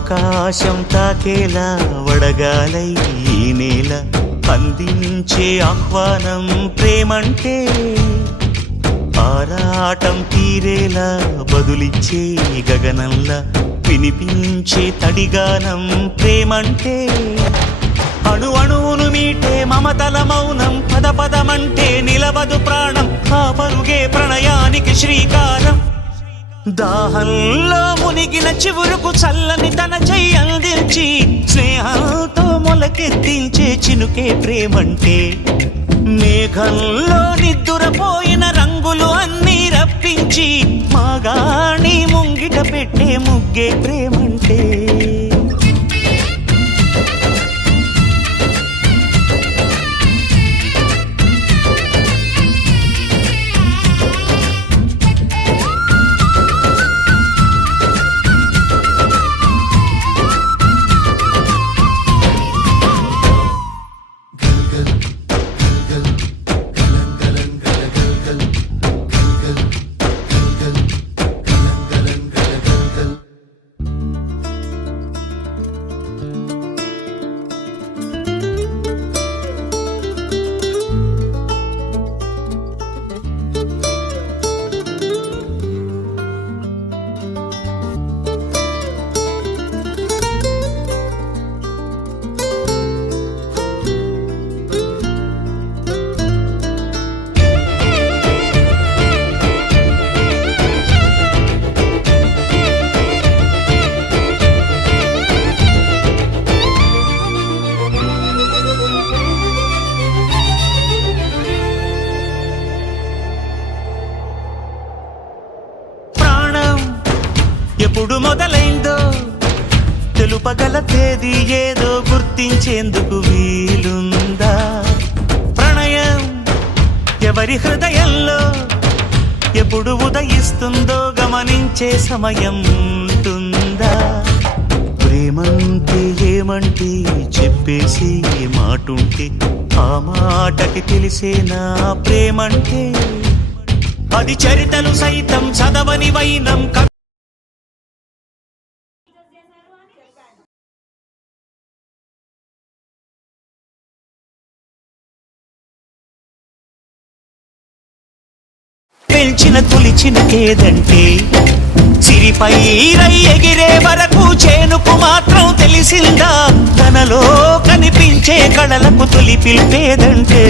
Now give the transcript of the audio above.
ఆకాశం తాకేలా వడగాలై ఈ నేల అందించే ఆహ్వానం ప్రేమంటే, ఆరాటం తీరేలా బదులిచ్చే గగనంలా వినిపించే తడిగానం ప్రేమంటే, అణు అణువును మీటే మమతల మౌనం పద పదమంటే నిలవదు ప్రాణం, ఆ పరుగే ప్రణయానికి శ్రీకారం. దాహంలో మునిగిన చివురుకు చల్లని తన చెయ్యి అందించి స్నేహంతో మొలకెత్తించే చినుకే ప్రేమంటే, మేఘంలో నిద్దురపోయిన రంగులు అన్నీ రప్పించి మాగాణి ముంగిట పెట్టే ముగ్గే ప్రేమంటే. ఎప్పుడు మొదలైందో తెలుపగల తేదీ ఏదో గుర్తించేందుకు వీలుందా? ప్రణయం ఎవరి హృదయంలో ఎప్పుడు ఉదయిస్తుందో గమనించే సమయం ఉంటుందా? ప్రేమంటే ఏమంటే చెప్పేసి మాటుంటే ఆ మాటకి తెలిసేనా ప్రేమంటే? అది చరితలు సైతం చదవని వైనం పెంచిన తొలిచిన కేదంటే, సిరిపై రై ఎగిరే వరకు చేనుకు మాత్రం తెలిసిందా తనలో కనిపించే కళలకు తొలి పిలిపేదంటే?